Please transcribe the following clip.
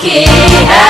que é.